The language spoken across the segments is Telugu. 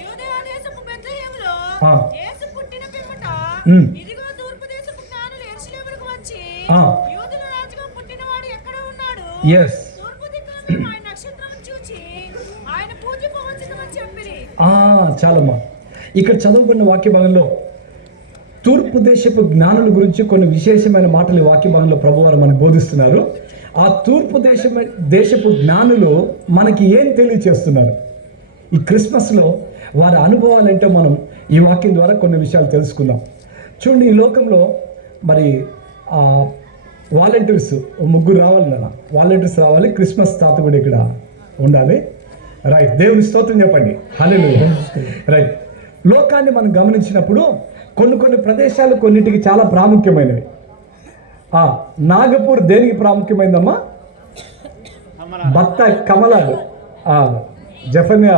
యూదయ దేశపు బెత్లెహేములో యేసు పుట్టిన పిమ్మట ఇదిగో తూర్పు దేశపు జ్ఞానులు యెరూషలేముకు వచ్చి యూదుల రాజుగా పుట్టినవాడు ఎక్కడ ఉన్నాడు? తూర్పు దిక్కున ఆయన నక్షత్రం చూచి ఆయన పూజింపవచ్చునని చెప్పిరి. చాలమ్మా, ఇక్కడ చదువుకున్న వాక్య భాగంలో తూర్పు దేశపు జ్ఞానుల గురించి కొన్ని విశేషమైన మాటలు ఈ వాక్య భాగంలో ప్రభువారు మనకు బోధిస్తున్నారు. ఆ తూర్పు దేశపు జ్ఞానులు మనకి ఏం తెలియచేస్తున్నారు? ఈ క్రిస్మస్లో వారి అనుభవాలంటే మనం ఈ వాక్యం ద్వారా కొన్ని విషయాలు తెలుసుకుందాం. చూడండి, ఈ లోకంలో మరి వాలంటీర్స్ ముగ్గురు రావాలి నాన్న, వాలంటీర్స్ రావాలి. క్రిస్మస్ తాత కూడా ఇక్కడ ఉండాలి. రైట్, దేవుని స్తోత్రం చెప్పండి. హల్లెలూయా. రైట్, లోకాన్ని మనం గమనించినప్పుడు కొన్ని ప్రదేశాలు కొన్నిటికి చాలా ప్రాముఖ్యమైనవి. నాగపూర్ దేనికి ప్రాముఖ్యమైందమ్మా? బత్త కమలాలు. జఫన్యా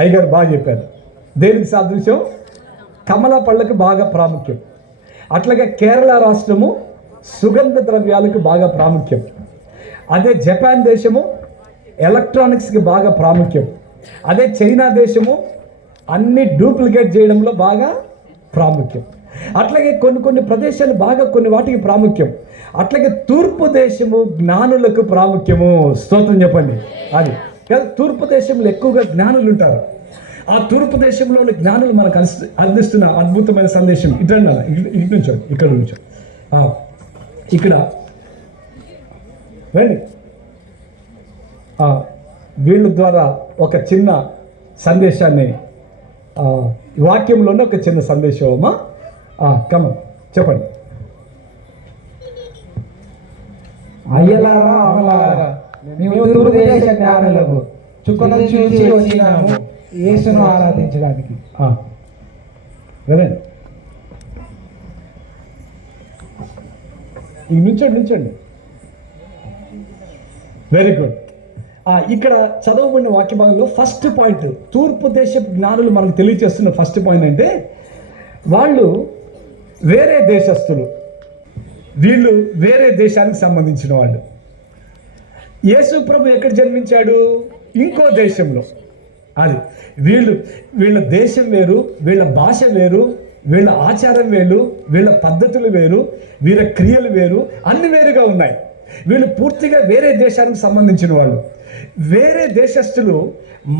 అయ్యగారు బాగా చెప్పారు. దేనికి సాదృశ్యం? కమల పళ్ళకు బాగా ప్రాముఖ్యం. అట్లాగే కేరళ రాష్ట్రము సుగంధ ద్రవ్యాలకు బాగా ప్రాముఖ్యం. అదే జపాన్ దేశము ఎలక్ట్రానిక్స్కి బాగా ప్రాముఖ్యం. అదే చైనా దేశము అన్ని డూప్లికేట్ చేయడంలో బాగా ప్రాముఖ్యం. అట్లాగే కొన్ని ప్రదేశాలు బాగా కొన్ని వాటికి ప్రాముఖ్యం. అట్లాగే తూర్పు దేశము జ్ఞానులకు ప్రాముఖ్యము. స్తోత్రం చెప్పండి. అది తూర్పు దేశంలో ఎక్కువగా జ్ఞానులు ఉంటారు. ఆ తూర్పు దేశంలోని జ్ఞానులు మనకు అందిస్తున్న అద్భుతమైన సందేశం ఇటు నుంచో, ఇక్కడ నుంచో, ఇక్కడ రండి. వీళ్ళ ద్వారా ఒక చిన్న సందేశాన్ని, వాక్యంలోనే ఒక చిన్న సందేశం అమ్మా. కమన్ చెప్పండి. అయ్యలారా అమలారా, మేము తూర్పు దేశ జ్ఞానులకు చుక్కను చూసి వచ్చినాము యేసును ఆరాధించడానికి. వెళ్ళండి, నించోండి. Very good. ఇక్కడ చదవబడిన వాక్య భాగంలో ఫస్ట్ పాయింట్, తూర్పు దేశపు జ్ఞానులు మనకు తెలియజేస్తున్న ఫస్ట్ పాయింట్ అంటే వాళ్ళు వేరే దేశస్తులు, వీళ్ళు వేరే దేశానికి సంబంధించిన వాళ్ళు. యేసు ప్రభు ఎక్కడ జన్మించాడు? ఇంకో దేశంలో. అది వీళ్ళ దేశం వేరు, వీళ్ళ భాష వేరు, వీళ్ళ ఆచారం వేరు, వీళ్ళ పద్ధతులు వేరు, వీళ్ళ క్రియలు వేరు, అన్ని వేరుగా ఉన్నాయి. వీళ్ళు పూర్తిగా వేరే దేశానికి సంబంధించిన వాళ్ళు. వేరే దేశస్తులు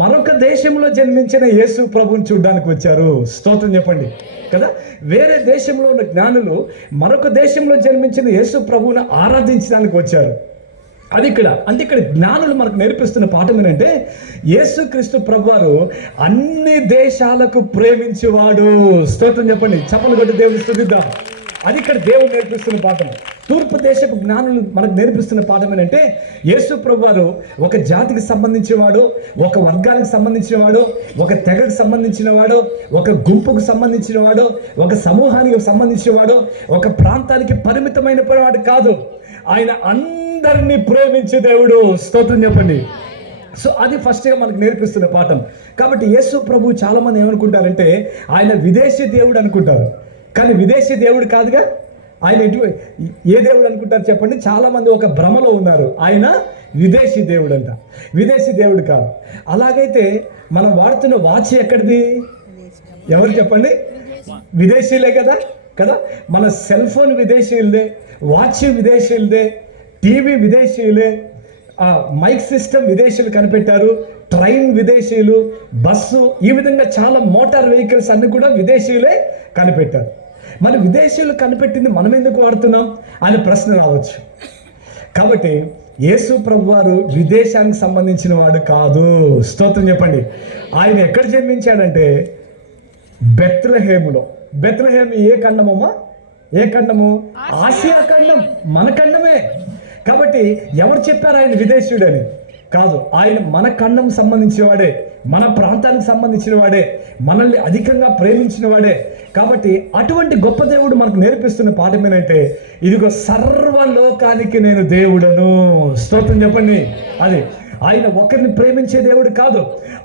మరొక దేశంలో జన్మించిన యేసు ప్రభుని చూడడానికి వచ్చారు. స్తోత్రం చెప్పండి కదా. వేరే దేశంలో ఉన్న జ్ఞానులు మరొక దేశంలో జన్మించిన యేసు ప్రభువును ఆరాధించడానికి వచ్చారు. అది ఇక్కడ జ్ఞానులు మనకు నేర్పిస్తున్న పాఠం ఏంటంటే యేసుక్రీస్తు ప్రభువారు అన్ని దేశాలకు ప్రేమించేవాడు. స్తోత్రం చెప్పండి, చప్పలు కొట్టి దేవుని స్తుతిద్దాం. అది ఇక్కడ దేవుడు నేర్పిస్తున్న పాఠం. తూర్పు దేశపు జ్ఞానులు మనకు నేర్పిస్తున్న పాఠం ఏంటంటే యేసు ప్రభువారు ఒక జాతికి సంబంధించినవాడు, ఒక వర్గానికి సంబంధించినవాడు, ఒక తెగకు సంబంధించినవాడు, ఒక గుంపుకు సంబంధించినవాడు, ఒక సమూహానికి సంబంధించినవాడు, ఒక ప్రాంతానికి పరిమితమైన వాడు కాదు. ఆయన అందరినీ ప్రేమించే దేవుడు. స్తోత్రం చెప్పండి. సో అది ఫస్ట్గా మనకు నేర్పిస్తున్న పాఠం. కాబట్టి యేసు ప్రభు చాలామంది ఏమనుకుంటారంటే ఆయన విదేశీ దేవుడు అనుకుంటారు. కానీ విదేశీ దేవుడు కాదుగా. ఆయన ఏ దేవుడు అనుకుంటారు చెప్పండి? చాలామంది ఒక భ్రమలో ఉన్నారు. ఆయన విదేశీ దేవుడు అంట. విదేశీ దేవుడు కాదు. అలాగైతే మనం వాడుతున్న వాచ్ ఎక్కడిది? ఎవరు చెప్పండి? విదేశీలే కదా. మన సెల్ ఫోన్ విదేశీయులదే, వాచ్ విదేశీయులదే, టీవీ విదేశీయులే, మైక్ సిస్టమ్ విదేశీయులు కనిపెట్టారు, ట్రైన్ విదేశీయులు, బస్సు, ఈ విధంగా చాలా మోటార్ వెహికల్స్ అన్ని కూడా విదేశీయులే కనిపెట్టారు. మరి విదేశీయులు కనిపెట్టింది మనం ఎందుకు వాడుతున్నాం అనే ప్రశ్న రావచ్చు. కాబట్టి యేసు ప్రభువారు విదేశానికి సంబంధించిన వాడు కాదు. స్తోత్రం చెప్పండి. ఆయన ఎక్కడ జన్మించాడంటే బెత్లెహేములో. బెత్లెహేము ఏ ఖండమమ్మా? ఏ ఖండము? ఆసియా ఖండం, మన ఖండమే. కాబట్టి ఎవరు చెప్పారు ఆయన విదేశీయుడని? కాదు, ఆయన మన ఖండం సంబంధించిన వాడే, మన ప్రాంతానికి సంబంధించిన వాడే, మనల్ని అధికంగా ప్రేమించిన వాడే. కాబట్టి అటువంటి గొప్ప దేవుడు మనకు నేర్పిస్తున్న పాఠం ఏంటంటే ఇదిగో సర్వలోకానికి నేను దేవుడను. స్తోత్రం చెప్పండి. అది ఆయన ఒకరిని ప్రేమించే దేవుడు కాదు,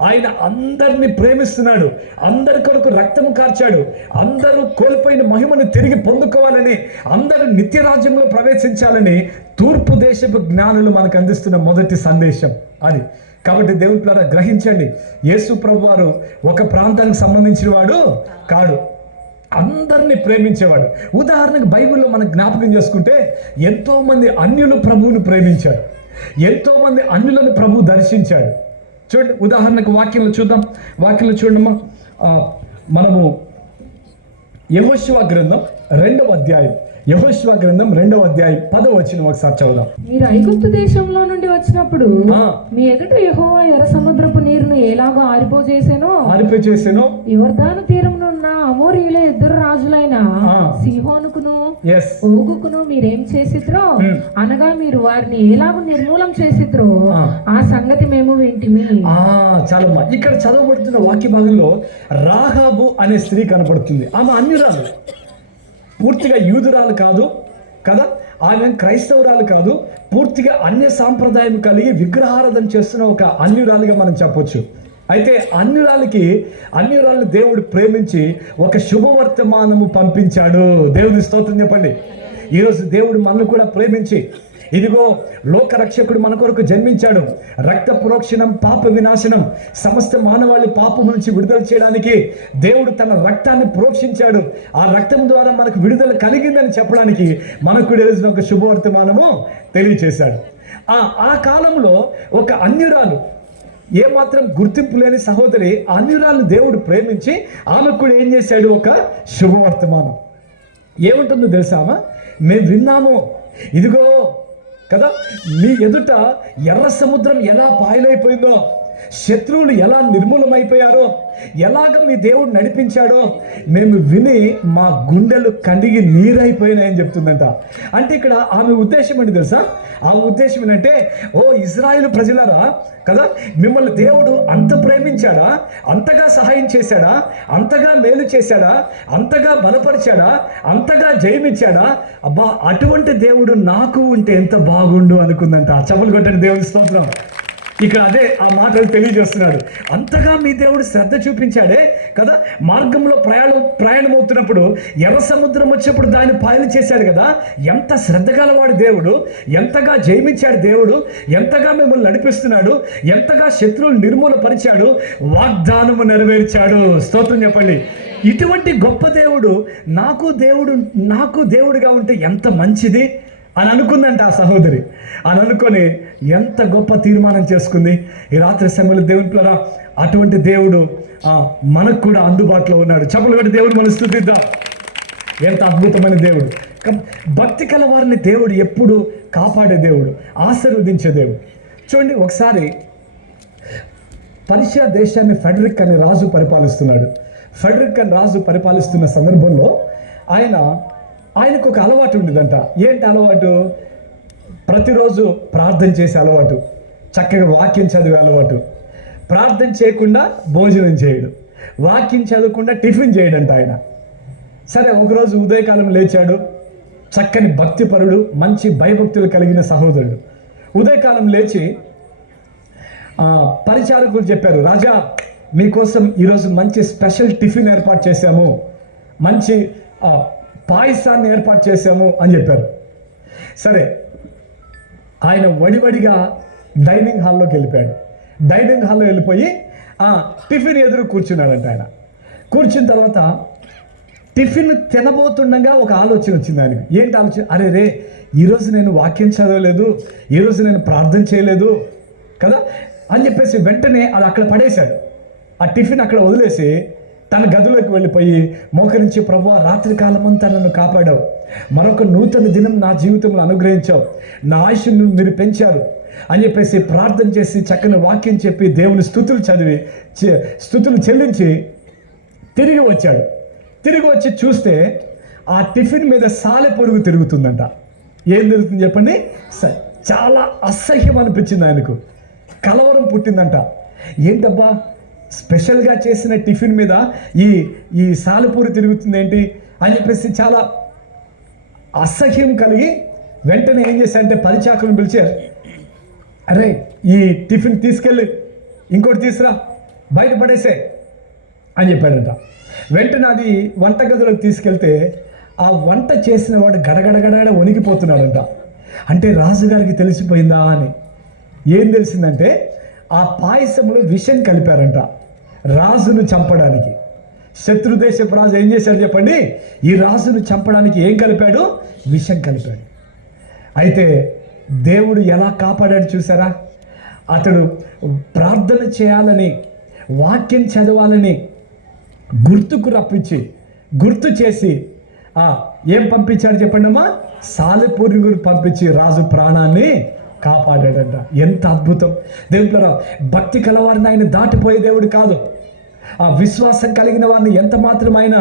ఆయన అందరినీ ప్రేమిస్తున్నాడు. అందరి కొరకు రక్తము కార్చాడు. అందరూ కోల్పోయిన మహిమను తిరిగి పొందుకోవాలని, అందరూ నిత్య రాజ్యంలో ప్రవేశించాలని తూర్పు దేశపు జ్ఞానులు మనకు అందిస్తున్న మొదటి సందేశం అది. కాబట్టి దేవుని ద్వారా గ్రహించండి, యేసు ప్రభు వారు ఒక ప్రాంతానికి సంబంధించిన వాడు కాడు, అందరినీ ప్రేమించేవాడు. ఉదాహరణకు బైబిల్లో మనం జ్ఞాపకం చేసుకుంటే ఎంతోమంది అన్యులు ప్రభువును ప్రేమించారు, ఎంతోమంది అన్యులను ప్రభువు దర్శించాడు. చూడండి, ఉదాహరణకు వాక్యంలో చూద్దాం. వాక్యంలో చూడమ్మా, మనము యెహోషువ గ్రంథం 2వ అధ్యాయం, యెహోషువ గ్రంథం 2వ అధ్యాయం 10వ వచనం ఒకసారి చదువుదాం. మీరు ఐగుప్తు దేశంలో నుండి వచ్చినప్పుడు ఆ. మీ ఎదుట యెహోవా ఎర్ర సముద్రపు నీరును ఎలాగో ఆరిపోజేసానో యొర్దాను తీరమునున్న అమోరీయుల ఇద్దరు రాజులైన సీహోనుకును ఓగుకును మీరేం చేసిద్రో అనగా మీరు వారిని ఎలాగో నిర్మూలం చేసిద్రో ఆ సంగతి మేము వింటిమి. చాలమ్మా, ఇక్కడ చదవబడుతున్న వాక్య భాగంలో రాహాబు అనే స్త్రీ కనపడుతుంది. ఆమె అన్యురాలు, పూర్తిగా యూదురాలు కాదు కదా, ఆమె క్రైస్తవురాలు కాదు, పూర్తిగా అన్య సాంప్రదాయం కలిగి విగ్రహారాధన చేస్తున్న ఒక అన్యురాలుగా మనం చెప్పొచ్చు. అయితే అన్యురాలను దేవుడు ప్రేమించి ఒక శుభవర్తమానము పంపించాడు. దేవుని స్తోత్రం చెప్పండి. ఈరోజు దేవుడు మనల్ని కూడా ప్రేమించి, ఇదిగో లోకరక్షకుడు మన కొరకు జన్మించాడు, రక్త ప్రోక్షణం పాప వినాశనం, సమస్త మానవాళి పాపం నుంచి విడుదల చేయడానికి దేవుడు తన రక్తాన్ని ప్రోక్షించాడు. ఆ రక్తం ద్వారా మనకు విడుదల కలిగిందని చెప్పడానికి మనకు తెలిసిన ఒక శుభవర్తమానము తెలియచేశాడు. ఆ కాలంలో ఒక అన్యురాలు, ఏమాత్రం గుర్తింపు లేని సహోదరి, అన్యురాలు దేవుడు ప్రేమించి ఆమెకు కూడా ఏం చేశాడు, ఒక శుభవర్తమానం. ఏముంటుందో తెలుసామా? మేము విన్నాము, ఇదిగో కదా మీ ఎదుట ఎర్ర సముద్రం ఎలా పాయలైపోయిందో, శత్రువులు ఎలా నిర్మూలమైపోయారో, ఎలాగ మీ దేవుడు నడిపించాడో మేము విని మా గుండెలు కడిగి నీరైపోయినాయని చెప్తుందంట. అంటే ఇక్కడ ఆమె ఉద్దేశం ఏంటి తెలుసా? ఆమె ఉద్దేశం ఏంటంటే, ఓ ఇజ్రాయేలు ప్రజలారా కదా, మిమ్మల్ని దేవుడు అంత ప్రేమించాడా, అంతగా సహాయం చేశాడా, అంతగా మేలు చేశాడా, అంతగా బలపరిచాడా, అంతగా జయమిచ్చాడా, అబ్బా అటువంటి దేవుడు నాకు ఉంటే ఎంత బాగుండు అనుకుందంట. చప్పలు కొట్టండి దేవుని స్తోత్రం. ఇక్కడ అదే ఆ మాటలు తెలియజేస్తున్నాడు. అంతగా మీ దేవుడు శ్రద్ధ చూపించాడే కదా, మార్గంలో ప్రయాణం అవుతున్నప్పుడు ఎర్ర సముద్రం వచ్చినప్పుడు దాన్ని పాయలు చేశాడు కదా, ఎంత శ్రద్ధ గలవాడు దేవుడు, ఎంతగా జయమిచ్చాడు దేవుడు, ఎంతగా మిమ్మల్ని నడిపిస్తున్నాడు, ఎంతగా శత్రువులు నిర్మూలపరిచాడు, వాగ్దానము నెరవేర్చాడు. స్తోత్రం చెప్పండి. ఇటువంటి గొప్ప దేవుడు నాకు దేవుడిగా ఉంటే ఎంత మంచిది అని అనుకుందంట ఆ సహోదరి. అని అనుకొని ఎంత గొప్ప తీర్మానం చేసుకుంది. ఈ రాత్రి సమయంలో దేవుని పిల్లరా, అటువంటి దేవుడు మనకు కూడా అందుబాటులో ఉన్నాడు. చప్పలు కొట్టి దేవుడు మనం స్తుతిద్దాం. ఎంత అద్భుతమైన దేవుడు. భక్తి కల వారిని దేవుడు ఎప్పుడు కాపాడే దేవుడు, ఆశీర్వదించే దేవుడు. చూడండి, ఒకసారి పర్షియా దేశాన్ని ఫెడరిక్ అనే రాజు పరిపాలిస్తున్నాడు. ఫెడరిక్ అనే రాజు పరిపాలిస్తున్న సందర్భంలో ఆయనకు ఒక అలవాటు ఉండేదంట. ఏంటి అలవాటు? ప్రతిరోజు ప్రార్థన చేసే అలవాటు, చక్కగా వాక్యం చదివే అలవాటు. ప్రార్థన చేయకుండా భోజనం చేయడు, వాక్యం చదవకుండా టిఫిన్ చేయడంట ఆయన. సరే, ఒకరోజు ఉదయకాలం లేచాడు, చక్కని భక్తిపరుడు, మంచి భయభక్తులు కలిగిన సహోదరుడు. ఉదయకాలం లేచి పరిచారకులు చెప్పారు, రాజా మీకోసం ఈరోజు మంచి స్పెషల్ టిఫిన్ ఏర్పాటు చేశాము, మంచి పాయసాన్ని ఏర్పాటు చేశాము అని చెప్పారు. సరే, ఆయన వడివడిగా డైనింగ్ హాల్లోకి వెళ్ళిపోయాడు. డైనింగ్ హాల్లో వెళ్ళిపోయి టిఫిన్ ఎదురు కూర్చున్నాడంట. ఆయన కూర్చున్న తర్వాత టిఫిన్ తినబోతుండగా ఒక ఆలోచన వచ్చింది ఆయనకి. ఏంటి ఆలోచన? అరే రే, ఈరోజు నేను వాక్యం చదవలేదు, ఈరోజు నేను ప్రార్థన చేయలేదు కదా అని చెప్పేసి వెంటనే అది అక్కడ పడేశాడు. ఆ టిఫిన్ అక్కడ వదిలేసి తన గదిలోకి వెళ్ళిపోయి మోకరించి, ప్రభువా రాత్రి కాలమంతా నన్ను కాపాడావు, మరొక నూతన దినం నా జీవితంలో అనుగ్రహించావు, నా ఆయుష్ను మీరు పెంచారు అని చెప్పేసి ప్రార్థన చేసి చక్కని వాక్యం చెప్పి దేవుని స్తుతులు చెల్లించి తిరిగి వచ్చాడు. తిరిగి వచ్చి చూస్తే ఆ టిఫిన్ మీద సాలెపురుగు తిరుగుతుందంట. ఏం తిరుగుతుంది చెప్పండి? చాలా అసహ్యం అనిపించింది ఆయనకు, కలవరం పుట్టిందంట. ఏంటబ్బా, స్పెషల్గా చేసిన టిఫిన్ మీద ఈ సాలెపూరి తిరుగుతుంది ఏంటి అని చెప్పేసి చాలా అసహ్యం కలిగి వెంటనే ఏం చేశారంటే పరిచాకులను పిలిచారు. అరే, ఈ టిఫిన్ తీసుకెళ్ళి ఇంకోటి తీసురా, బయట పడేసే అని చెప్పాడంట. వెంటనే అది వంటగదిలోకి తీసుకెళ్తే ఆ వంట చేసిన వాడు గడగడగడ వణికిపోతున్నాడంట. అంటే రాజుగారికి తెలిసిపోయిందా అని. ఏం తెలిసిందంటే ఆ పాయసంలో విషం కలిపారంట రాజును చంపడానికి. శత్రుదేశపు రాజు ఏం చేశాడు చెప్పండి? ఈ రాజును చంపడానికి ఏం కలిపాడు? విషం కలిపాడు. అయితే దేవుడు ఎలా కాపాడాడు చూసారా? అతడు ప్రార్థన చేయాలని, వాక్యం చదవాలని గుర్తుకు రప్పించి, గుర్తు చేసి ఏం పంపించాడు చెప్పండి అమ్మా? సాలెపూరిని పంపించి రాజు ప్రాణాన్ని కాపాడాడంట. ఎంత అద్భుతం! దేవుడు భక్తి కలవారిని ఆయన దాటిపోయే దేవుడు కాదు. ఆ విశ్వాసం కలిగిన వారిని ఎంత మాత్రం ఆయన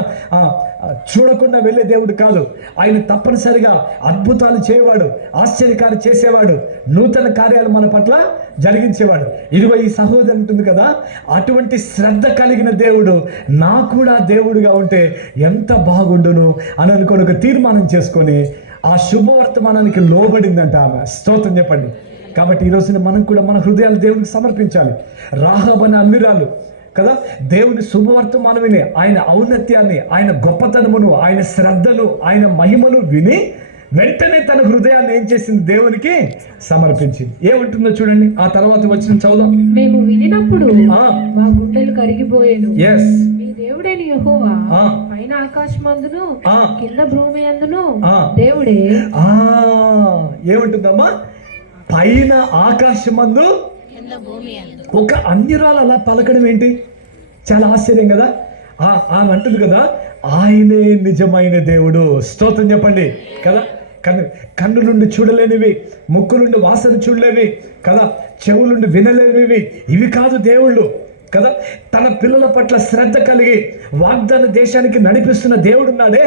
చూడకుండా వెళ్ళే దేవుడు కాదు. ఆయన తప్పనిసరిగా అద్భుతాలు చేయవాడు, ఆశ్చర్యకార్యాలు చేసేవాడు, నూతన కార్యాలు మన పట్ల జరిగించేవాడు. ఇదిగో ఈ సహోదరు ఉంటుంది కదా, అటువంటి శ్రద్ధ కలిగిన దేవుడు నా కూడా దేవుడుగా ఉంటే ఎంత బాగుండును అని అనుకోని ఒక తీర్మానం చేసుకొని ఆ శుభవర్తమానానికి లోబడిందంట ఆమె. స్తోత్రం చెప్పండి. కాబట్టి ఈ రోజున మనం కూడా మన హృదయాలు దేవునికి సమర్పించాలి. రాహాబు అనే అమ్మిరాలు కదా, దేవుని శుభవర్తమానం విని ఆయన ఔన్నత్యాన్ని, ఆయన గొప్పతనమును, ఆయన శ్రద్ధను, ఆయన మహిమను విని వెంటనే తన హృదయాన్ని ఏం చేసింది? దేవునికి సమర్పించింది. ఏమంటుందో చూడండి. ఆ తర్వాత వచ్చిన చదువుదాం. మేము వినినప్పుడు మా గుండెలు కరిగిపోయాను. మీ దేవుడైన యెహోవా పైన ఆకాశమందును కింద భూమి అందును దేవుడే. ఏమంటుందమ్మా? పైన ఆకాశమందు ఒక అన్యురాలు అలా పలకడం ఏంటి? చాలా ఆశ్చర్యం కదా. ఆమె అంటుంది కదా, ఆయనే నిజమైన దేవుడు. స్తోత్రం చెప్పండి కదా. కన్ను నుండి చూడలేనివి, ముక్కు నుండి వాసన చూడలేవి కదా, చెవులుండి వినలేనివి ఇవి కాదు దేవుళ్ళు కదా. తన పిల్లల పట్ల శ్రద్ధ కలిగి వాగ్దాన దేశానికి నడిపిస్తున్న దేవుడున్నాడే,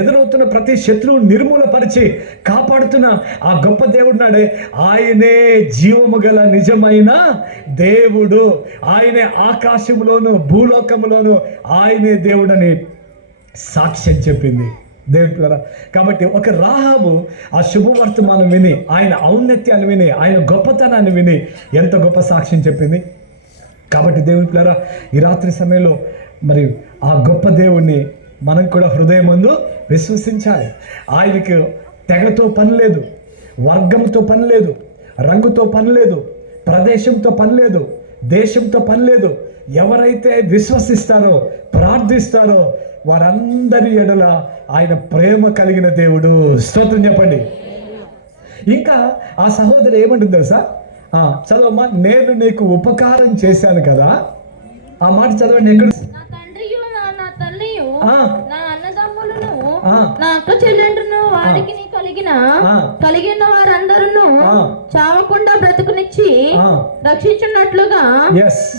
ఎదురవుతున్న ప్రతి శత్రువు నిర్మూలపరిచి కాపాడుతున్న ఆ గొప్ప దేవుడున్నాడే, ఆయనే జీవము గల నిజమైన దేవుడు. ఆయనే ఆకాశంలోను భూలోకములోను ఆయనే దేవుడని సాక్ష్యం చెప్పింది దేవుడు. కాబట్టి ఒక రాహాబు ఆ శుభవర్తమానం విని, ఆయన ఔన్నత్యాన్ని విని, ఆయన గొప్పతనాన్ని విని ఎంత గొప్ప సాక్ష్యం చెప్పింది. కాబట్టి దేవుని పిల్లరా, ఈ రాత్రి సమయంలో మరి ఆ గొప్ప దేవుణ్ణి మనం కూడా హృదయం ముందు విశ్వసించాలి. ఆయనకు తెగతో పని లేదు, వర్గంతో పని లేదు, రంగుతో పని లేదు, ప్రదేశంతో పని లేదు, దేశంతో పని లేదు. ఎవరైతే విశ్వసిస్తారో, ప్రార్థిస్తారో వారందరి ఎడల ఆయన ప్రేమ కలిగిన దేవుడు. స్తోత్రం చెప్పండి. ఇంకా ఆ సహోదరి ఏమంటుంది తెలుసా? చదవమ్మా. నేను నీకు ఉపకారం చేశాను కదా. ఆ మాట చదవండి. ఎక్కడ? నా తండ్రియు నా తల్లియు నా అన్నదమ్ములను నా అక్క చెల్లెండ్రును వారికి కలిగిన వారందరూ చావకుండా బ్రతుకునిచ్చి రక్షించున్నట్లుగా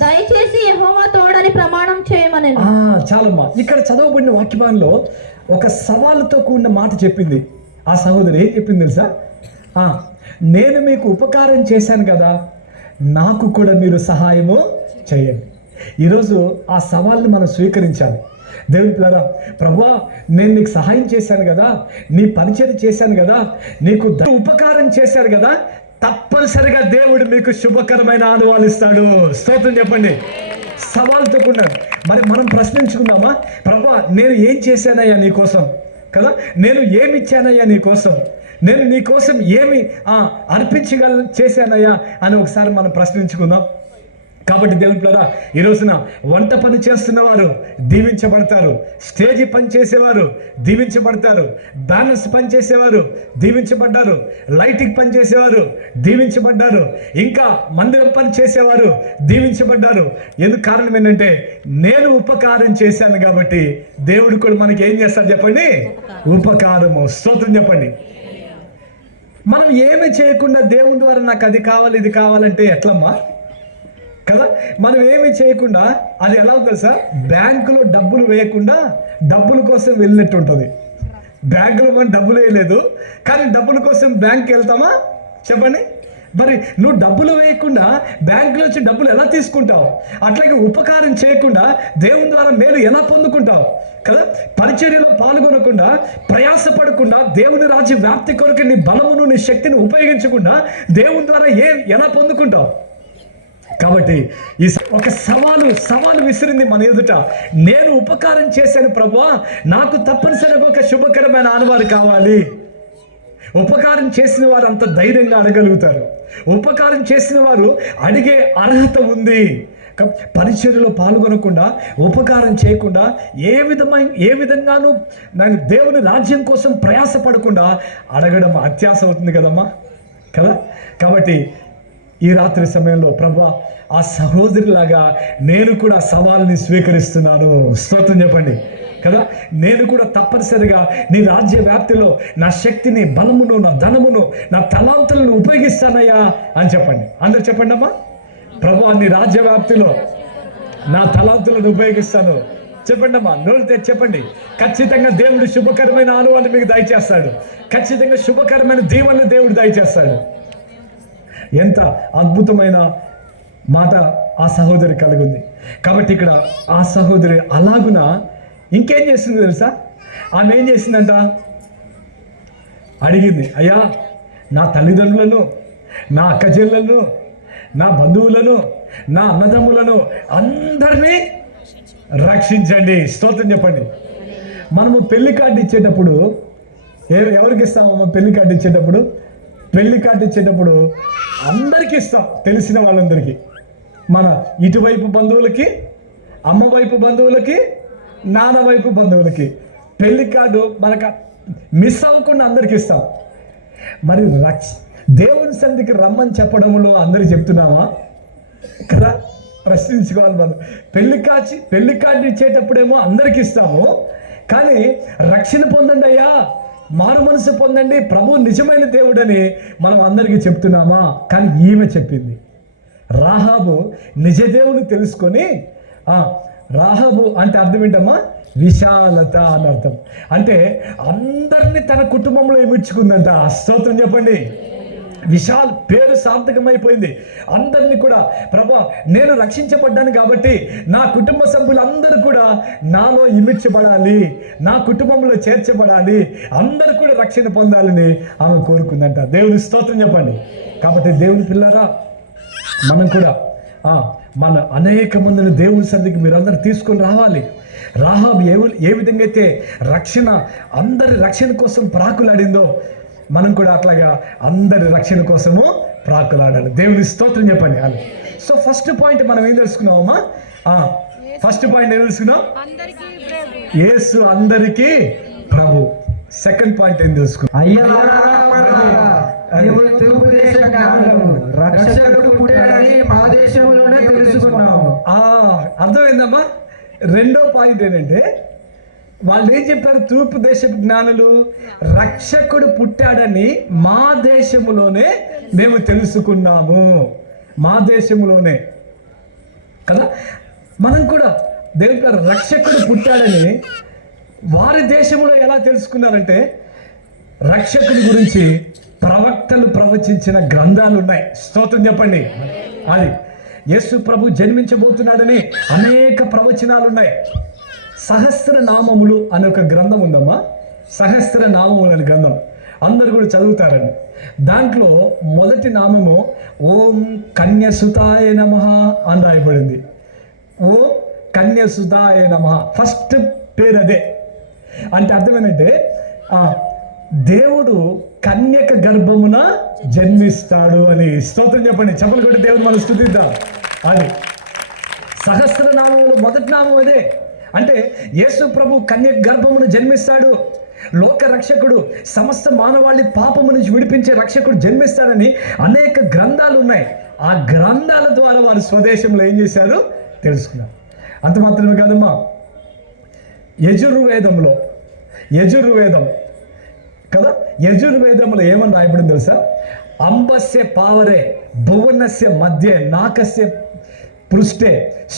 దయచేసి యెహోవా తోడని ప్రమాణం చేయమని. చాలమ్మా. ఇక్కడ చదవబడిన వాక్యభాగంలో ఒక సవాలుతో కూడిన మాట చెప్పింది. ఆ సహోదరి ఏం చెప్పింది తెలుసా? నేను మీకు ఉపకారం చేశాను కదా, నాకు కూడా మీరు సహాయము చేయండి. ఈరోజు ఆ సవాల్ని మనం స్వీకరించాలి. దేవుని పిల్లరా, ప్రభువా నేను నీకు సహాయం చేశాను కదా, నీ పరిచయం చేశాను కదా, నీకు ఉపకారం చేశాను కదా, తప్పనిసరిగా దేవుడు మీకు శుభకరమైన అనుభవాలు ఇస్తాడు. స్తోత్రం చెప్పండి. సవాల్తో కూడిన మరి మనం ప్రశ్నించుకుందామా? ప్రభువా నేను ఏం చేశానయ్యా నీ కోసం కదా, నేను ఏమి ఇచ్చానయ్యా నీ కోసం, నేను నీ కోసం ఏమి చేశానయ్యా అని ఒకసారి మనం ప్రశ్నించుకుందాం. కాబట్టి దేవుని పిల్లరా, ఈ రోజున వంట పని చేస్తున్నవారు దీవించబడతారు, స్టేజి పని చేసేవారు దీవించబడతారు, బ్యానర్స్ పని చేసేవారు దీవించబడ్డారు, లైటింగ్ పని చేసేవారు దీవించబడ్డారు, ఇంకా మందిరం పని చేసేవారు దీవించబడ్డారు. ఎందుకు కారణం ఏంటంటే నేను ఉపకారం చేశాను కాబట్టి దేవుడు కూడా మనకి ఏం చేస్తాడు చెప్పండి? ఉపకారము. స్తోత్రం చెప్పండి. మనం ఏమి చేయకుండా దేవుని ద్వారా నాకు అది కావాలి ఇది కావాలంటే ఎట్లమ్మా కదా? మనం ఏమి చేయకుండా అది ఎలా తెలుసా? బ్యాంకులో డబ్బులు వేయకుండా డబ్బుల కోసం వెళ్ళినట్టు ఉంటుంది. బ్యాంకులో మనం డబ్బులు వేయలేదు కానీ డబ్బుల కోసం బ్యాంక్కి వెళ్తామా చెప్పండి? మరి నువ్వు డబ్బులు వేయకుండా బ్యాంకులో వచ్చి డబ్బులు ఎలా తీసుకుంటావు? అట్లాగే ఉపకారం చేయకుండా దేవుని ద్వారా మేలు ఎలా పొందుకుంటావు కదా? పరిచర్యలో పాల్గొనకుండా, ప్రయాసపడకుండా, దేవుని రాజ్య వ్యాప్తి కొరకు నీ బలమును నీ శక్తిని ఉపయోగించకుండా దేవుని ద్వారా ఎలా పొందుకుంటావు? కాబట్టి ఈ ఒక సవాలు విసిరింది మన ఎదుట. నేను ఉపకారం చేశాను ప్రభువా, నాకు తప్పనిసరిగా ఒక శుభకరమైన అనుభవాలు కావాలి. ఉపకారం చేసిన వారు అంత ధైర్యంగా అడగలుగుతారు. ఉపకారం చేసిన వారు అడిగే అర్హత ఉంది. పరిచర్యలో పాల్గొనకుండా, ఉపకారం చేయకుండా, ఏ విధంగానూ దేవుని రాజ్యం కోసం ప్రయాసపడకుండా అడగడం అత్యాశ అవుతుంది కదమ్మా, కదా. కాబట్టి ఈ రాత్రి సమయంలో ప్రభువా, ఆ సహోదరిలాగా నేను కూడా సవాల్ని స్వీకరిస్తున్నాను. స్తోత్రం చెప్పండి కదా. నేను కూడా తప్పనిసరిగా నీ రాజ్య వ్యాప్తిలో నా శక్తిని, బలమును, నా ధనమును, నా తలాంతులను ఉపయోగిస్తానయ్యా అని చెప్పండి. అందరు చెప్పండి అమ్మా. ప్రభువా, నీ రాజ్య వ్యాప్తిలో నా తలాంతులను ఉపయోగిస్తాను. చెప్పండి అమ్మా, నోరు తెచ్చి చెప్పండి. ఖచ్చితంగా దేవుడు శుభకరమైన అనుభవాన్ని మీకు దయచేస్తాడు. ఖచ్చితంగా శుభకరమైన దీవెనలు దేవుడు దయచేస్తాడు. ఎంత అద్భుతమైన మాట ఆ సహోదరి కలిగి ఉంది. కాబట్టి ఇక్కడ ఆ సహోదరి అలాగున ఇంకేం చేసింది తెలుసా? ఆమె ఏం చేసిందంట? అడిగింది, అయ్యా నా తల్లిదండ్రులను, నా అక్కచెల్లెలను, నా బంధువులను, నా అన్నదమ్ములను అందరినీ రక్షించండి. స్తోత్రం చెప్పండి. మనము పెళ్లి కార్డు ఇచ్చేటప్పుడు ఎవరికి ఇస్తామమ్మా? పెళ్లి కార్డు ఇచ్చేటప్పుడు అందరికీ ఇస్తాం, తెలిసిన వాళ్ళందరికీ. మన ఇటువైపు బంధువులకి, అమ్మ వైపు బంధువులకి, నాన్న వైపు బంధువులకి పెళ్లి కార్డు మనకు మిస్ అవ్వకుండా అందరికి ఇస్తాం. మరి దేవుని సన్నిధికి రమ్మని చెప్పడంలో అందరికి చెప్తున్నామా కదా? ప్రశ్నించుకోవాలి మనం. పెళ్లి కార్డు ఇచ్చేటప్పుడేమో అందరికి ఇస్తాము, కానీ రక్షణ పొందండి అయ్యా, మారు మనసు పొందండి, ప్రభు నిజమైన దేవుడని మనం అందరికీ చెప్తున్నామా? కానీ ఈమె చెప్పింది. రాహాబు నిజ దేవుని తెలుసుకొని, రాహాబు అంటే అర్థం ఏంటమ్మా? విశాలత అని అర్థం. అంటే అందరినీ తన కుటుంబంలో ఇమిడ్చుకుందంట. స్తోత్రం చెప్పండి. విశాల్ పేరు సార్థకమైపోయింది. అందరినీ కూడా, ప్రభా నేను రక్షించబడ్డాను కాబట్టి నా కుటుంబ సభ్యులందరూ కూడా నాలో ఇమిడ్చబడాలి, నా కుటుంబంలో చేర్చబడాలి, అందరూ కూడా రక్షణ పొందాలని ఆమె కోరుకుందంట. దేవుని స్తోత్రం చెప్పండి. కాబట్టి దేవుని పిల్లరా, మనం కూడా మన అనేక మందిని దేవుని సన్నిధికి మీరందరూ తీసుకొని రావాలి. రాహాబు ఏ విధంగా అయితే అందరి రక్షణ కోసం ప్రాకులాడిందో, మనం కూడా అట్లాగా అందరి రక్షణ కోసము ప్రాకులాడాలి. దేవుని స్తోత్రం చెప్పండి. అది సో ఫస్ట్ పాయింట్ మనం ఏం తెలుసుకున్నామమ్మా? ఫస్ట్ పాయింట్ ఏం తెలుసుకున్నాం? యేసు అందరికీ ప్రభు. సెకండ్ పాయింట్ ఏం తెలుసుకున్నాం? అర్థమైందమ్మా? రెండో పాయింట్ ఏంటంటే, వాళ్ళు ఏం చెప్పారు? తూర్పు దేశపు జ్ఞానులు రక్షకుడు పుట్టాడని మా దేశములోనే మేము తెలుసుకున్నాము. మా దేశంలోనే కదా. మనం కూడా దేవుడు రక్షకుడు పుట్టాడని వారి దేశంలో ఎలా తెలుసుకున్నారంటే, రక్షకుడి గురించి ప్రవక్తలు ప్రవచించిన గ్రంథాలు ఉన్నాయి. స్తోత్రం చెప్పండి. అది యేసు ప్రభు జన్మించబోతున్నాడని అనేక ప్రవచనాలు ఉన్నాయి. సహస్రనామములు అనే ఒక గ్రంథం ఉందమ్మా. సహస్రనామములు అనే గ్రంథం అందరు కూడా చదువుతారని. దాంట్లో మొదటి నామము ఓం కన్యసుతాయ నమః అని రాయబడింది. ఓం కన్యసుతాయ నమః. ఫస్ట్ పేరు అదే. అంటే అర్థమేంటంటే, దేవుడు కన్యక గర్భమున జన్మిస్తాడు అని. స్తోత్రం చెప్పండి. చెప్పలు కొట్టి దేవుడు మనం స్తుతిద్దాం. అది సహస్రనామములు మొదటి నామం అదే. అంటే యేసు ప్రభు కన్యక గర్భమున జన్మిస్తాడు, లోక రక్షకుడు, సమస్త మానవాళి పాపము నుంచి విడిపించే రక్షకుడు జన్మిస్తాడని అనేక గ్రంథాలు ఉన్నాయి. ఆ గ్రంథాల ద్వారా వారు స్వదేశంలో ఏం చేశారు తెలుసుకున్నారు. అంత మాత్రమే కాదమ్మా, యజుర్వేదం కదా, యజుర్వేదంలో ఏమని రాయబడింది తెలుసా? అంబస్య పావరే భువనస్య మధ్య నాకస్య పృష్ఠే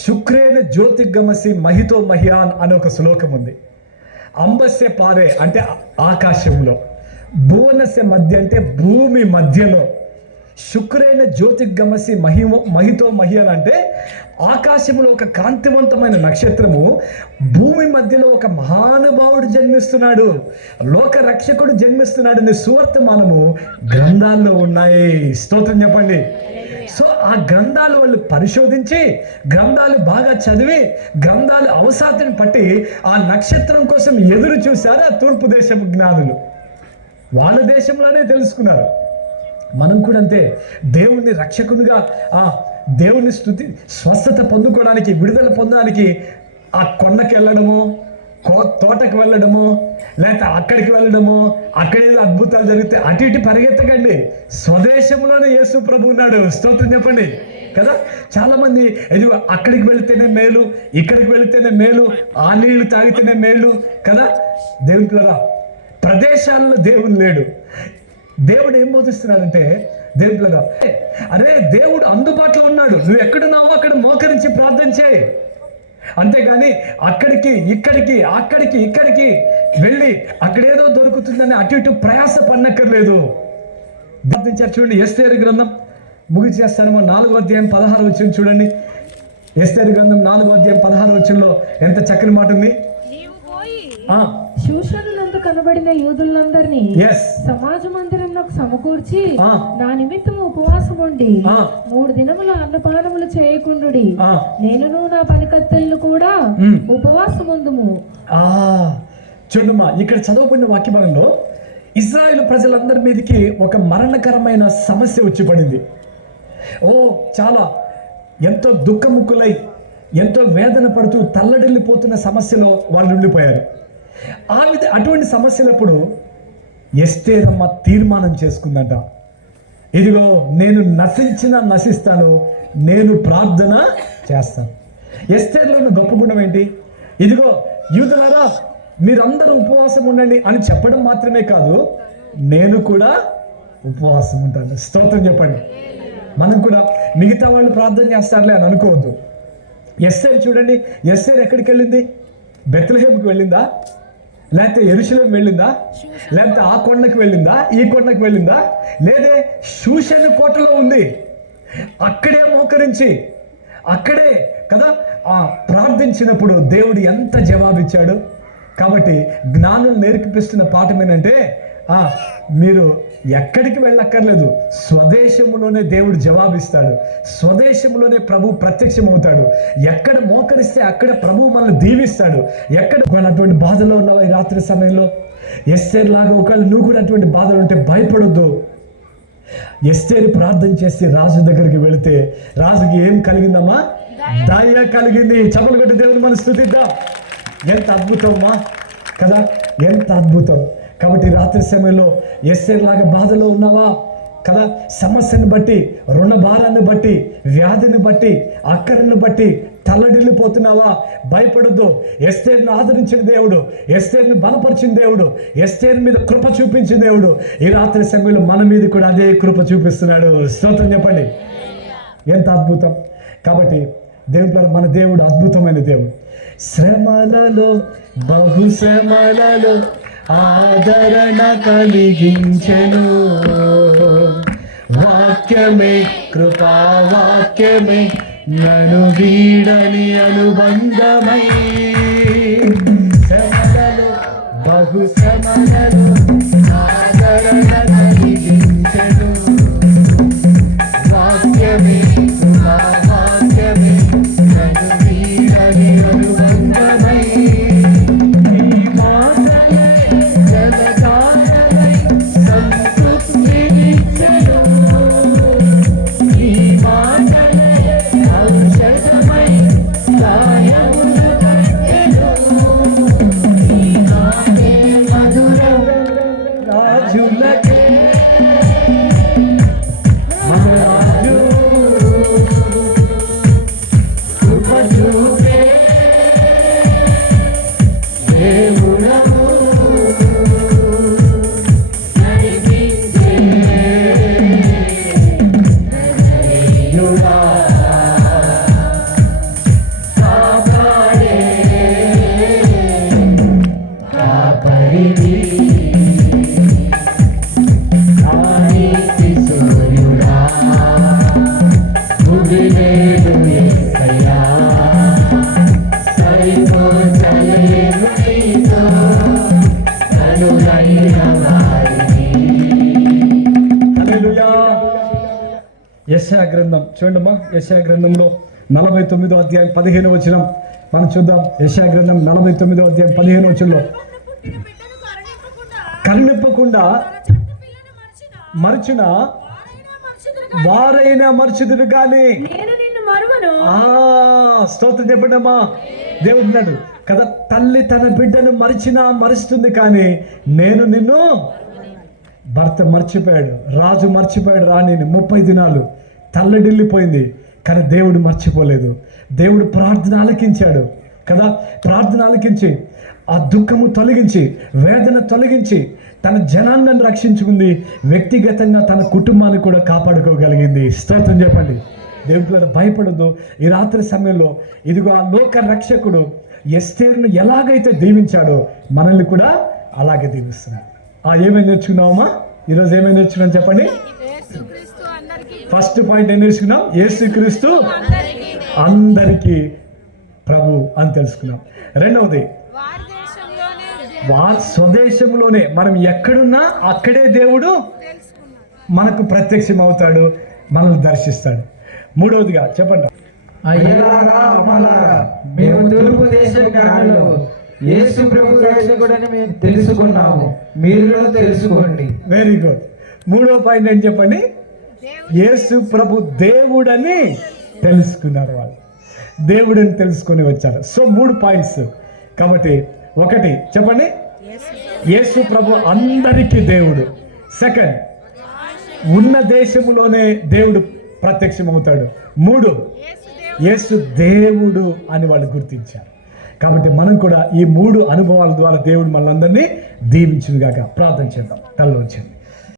శుక్రేణ జ్యోతిర్గమసి మహితో మహియాన్ అనే ఒక శ్లోకం ఉంది. అంబస్య పారే అంటే ఆకాశంలో, భువనస్య మధ్య అంటే భూమి మధ్యలో, శుక్రేణ జ్యోతిర్గమసి మహితో మహియాన్ అంటే ఆకాశంలో ఒక కాంతివంతమైన నక్షత్రము, భూమి మధ్యలో ఒక మహానుభావుడు జన్మిస్తున్నాడు, లోక రక్షకుడు జన్మిస్తున్నాడని సువర్తమానము గ్రంథాల్లో ఉన్నాయి. స్తోత్రం చెప్పండి. సో ఆ గ్రంథాలు వాళ్ళు పరిశోధించి, గ్రంథాలు బాగా చదివి, గ్రంథాలు అవసాతిని పట్టి ఆ నక్షత్రం కోసం ఎదురు చూశారు ఆ తూర్పు దేశపు జ్ఞానులు. వాళ్ళ దేశంలోనే తెలుసుకున్నారు. మనం కూడా అంతే. దేవుణ్ణి రక్షకునిగా దేవుని స్తుతి స్వస్థత పొందుకోవడానికి, విడుదల పొందడానికి ఆ కొండకి వెళ్ళడము, తోటకి వెళ్ళడము, లేకపోతే అక్కడికి వెళ్ళడము, అక్కడేదో అద్భుతాలు జరిగితే అటు ఇటు పరిగెత్తకండి. స్వదేశంలోనే యేసు ప్రభు ఉన్నాడు. స్తోత్రం చెప్పండి కదా. చాలా మంది ఎదుగు అక్కడికి వెళితేనే మేలు, ఇక్కడికి వెళితేనే మేలు, ఆ నీళ్లు తాగితేనే మేలు కదా. దేవుని పిల్లరా, ప్రదేశాల్లో దేవుడు లేడు. దేవుడు ఏం బోధిస్తున్నాడంటే, దేవుని పిల్లరా, అరే దేవుడు అందుబాటులో ఉన్నాడు, నువ్వు ఎక్కడున్నావో అక్కడ మోకరించి ప్రార్థన చేయి. అంతేగాని అక్కడికి ఇక్కడికి అక్కడికి ఇక్కడికి వెళ్ళి అక్కడేదో దొరుకుతుందని అటు ఇటు ప్రయాస పడనక్కర్లేదు. ప్రార్థించారు చూడండి. ఎస్తేరు గ్రంథం ముగిచేస్తాను. 4వ అధ్యాయం 16 వచనం చూడండి. ఎస్తేరు గ్రంథం 4వ అధ్యాయం 16 వచనంలో ఎంత చక్కని మాట ఉంది. శూషణులందు కనబడిన యూదులందరినీ సమాజ మందిరంలో సమకూర్చి నా నిమిత్తం ఉపవాసం ఉండి 3 దినముల అన్నపానములు చేయకుండుడి, నేనును నా పనికత్తెలు కూడా ఉపవాసం ఉందుము. చూడమ్మా, ఇక్కడ చదువుకున్న వాక్య భాగంలో ఇశ్రాయేలు ప్రజలందరి మీదకి ఒక మరణకరమైన సమస్య వచ్చి పడింది. చాలా ఎంతో దుఃఖముక్కులై ఎంతో వేదన పడుతూ తల్లడిల్లిపోతున్న సమస్యలో వాళ్ళు ఉండిపోయారు. అటువంటి సమస్యలప్పుడు ఎస్తేరమ్మ తీర్మానం చేసుకుందంట, ఇదిగో నేను నశిస్తాను, నేను ప్రార్థన చేస్తాను. ఎస్తేరులోని గొప్ప గుణం ఏంటి? ఇదిగో యూదులారా మీరందరూ ఉపవాసం ఉండండి అని చెప్పడం మాత్రమే కాదు, నేను కూడా ఉపవాసం ఉంటాను. స్తోత్రం చెప్పండి. మనం కూడా మిగతా వాళ్ళు ప్రార్థన చేస్తారులే అని అనుకోవద్దు. ఎస్తేరు చూడండి, ఎస్తేరు ఎక్కడికి వెళ్ళింది? బెత్లెహేముకి వెళ్ళిందా? లేకపోతే యెరూషలేము వెళ్ళిందా? లేకపోతే ఆ కొండకి వెళ్ళిందా? ఈ కొండకి వెళ్ళిందా? లేదే షూషను కోటలో ఉంది. అక్కడే మోకరించి అక్కడే కదా ప్రార్థించినప్పుడు దేవుడు ఎంత జవాబిచ్చాడు. కాబట్టి జ్ఞానం నేర్పిస్తున్న పాఠం ఏంటంటే, మీరు ఎక్కడికి వెళ్ళక్కర్లేదు, స్వదేశంలోనే దేవుడు జవాబిస్తాడు, స్వదేశంలోనే ప్రభు ప్రత్యక్షమవుతాడు. ఎక్కడ మోకరిస్తే అక్కడ ప్రభు మనల్ని దీవిస్తాడు. ఎక్కడ అటువంటి బాధలో ఉన్నావా ఈ రాత్రి సమయంలో? ఎస్తేరు లాగా ఒకవేళ నువ్వు కూడా అటువంటి బాధలు ఉంటే భయపడొద్దు. ఎస్తేరు ప్రార్థన చేసి రాజు దగ్గరికి వెళితే రాజుకి ఏం కలిగిందమ్మా? దయ కలిగింది. చప్పలు కొట్టి దేవుని మనం స్తుతిద్దాం. ఎంత అద్భుతమ్మా కదా, ఎంత అద్భుతం. కాబట్టి రాత్రి సమయంలో ఎస్తేరు లాగా బాధలో ఉన్నావా కదా, సమస్యను బట్టి, రుణ భారాన్ని బట్టి, వ్యాధిని బట్టి, అక్కరను బట్టి తల్లడిల్లిపోతున్నావా? భయపడొద్దు. ఎస్తేరును ఆదరించిన దేవుడు, ఎస్తేరుని బలపరిచిన దేవుడు, ఎస్తేరు మీద కృప చూపించిన దేవుడు ఈ రాత్రి సమయంలో మన మీద కూడా అదే కృప చూపిస్తున్నాడు. స్తోత్రం చెప్పండి. ఎంత అద్భుతం. కాబట్టి దేవుడు, మన దేవుడు అద్భుతమైన దేవుడు. శ్రమలలో, బహుశ్రమలలో ఆదరణ కలిగించెను వాక్యమే, కృపావాక్యమే నన్ను వీడని అనుబంధమై. శ్రమలలో, బహుశ్రమలలో ఆదరణ కలిగించెను వాక్యమే, కృపావాక్యమే నన్ను వీడని అనుబంధమై. యెషయా గ్రంథం చూడమ్మా. యెషయా గ్రంథంలో 49వ అధ్యాయం 15వ వచనం మనం చూద్దాం. యెషయా గ్రంథం 49వ అధ్యాయం 15వ వచనంలో, కరుణింపకుండా మరచిన వారైనా మర్చిదురు కానీ నేను నిన్ను మరువను. స్తోత్రం చెప్పండి అమ్మా. దేవుడు అన్నాడు కదా, తల్లి తన బిడ్డను మరిచినా మరుస్తుంది కానీ నేను నిన్ను. భర్త మర్చిపోయాడు, రాజు మర్చిపోయాడు, రాణిని 30 దినాలు తల్లడిల్లిపోయింది. కానీ దేవుడు మర్చిపోలేదు. దేవుడు ప్రార్థన ఆలకించాడు కదా, ప్రార్థన ఆలకించి ఆ దుఃఖము తొలగించి, వేదన తొలగించి తన జనాన్ని రక్షించుకుంది. వ్యక్తిగతంగా తన కుటుంబాన్ని కూడా కాపాడుకోగలిగింది. స్తోత్రం చెప్పండి. దేవుడు భయపడదు. ఈ రాత్రి సమయంలో ఇదిగో ఆ లోక రక్షకుడు ఎస్తేరును ఎలాగైతే దీవించాడో మనల్ని కూడా అలాగే దీవిస్తున్నాడు. ఏమేమి నేర్చుకున్నామమ్మా ఈరోజు? ఏమేమి నేర్చుకున్నాం చెప్పండి. ఫస్ట్ పాయింట్ ఏం నేర్చుకున్నాం? యేసుక్రీస్తు అందరికీ ప్రభు అని తెలుసుకున్నాం. రెండవది, వారి స్వదేశంలోనే మనం ఎక్కడున్నా అక్కడే దేవుడు మనకు ప్రత్యక్షం అవుతాడు, మనల్ని దర్శిస్తాడు. మూడవదిగా చెప్పండి. అయ్యలారా అమలారా, మేము తూర్పు దేశ జ్ఞానులము, యేసు ప్రభు రక్షకుడని మేము తెలుసుకున్నాము, మీరు తెలుసుకోండి. Very good. మూడో పాయింట్ ఏంటి చెప్పండి? యేసు ప్రభు దేవుడని తెలుసుకున్నారు. వాళ్ళు దేవుడని తెలుసుకొని వచ్చారు. So 3 points. కాబట్టి ఒకటి చెప్పండి, యేసు ప్రభు అందరికీ దేవుడు. సెకండ్, ఉన్న దేశములోనే దేవుడు ప్రత్యక్షమవుతాడు. 3, యేసు దేవుడు అని వాళ్ళు గుర్తించారు. కాబట్టి మనం కూడా ఈ 3 అనుభవాల ద్వారా దేవుడు మనందరినీ దీవించునుగాక. ప్రార్థన చేద్దాం. తలలో వచ్చింది.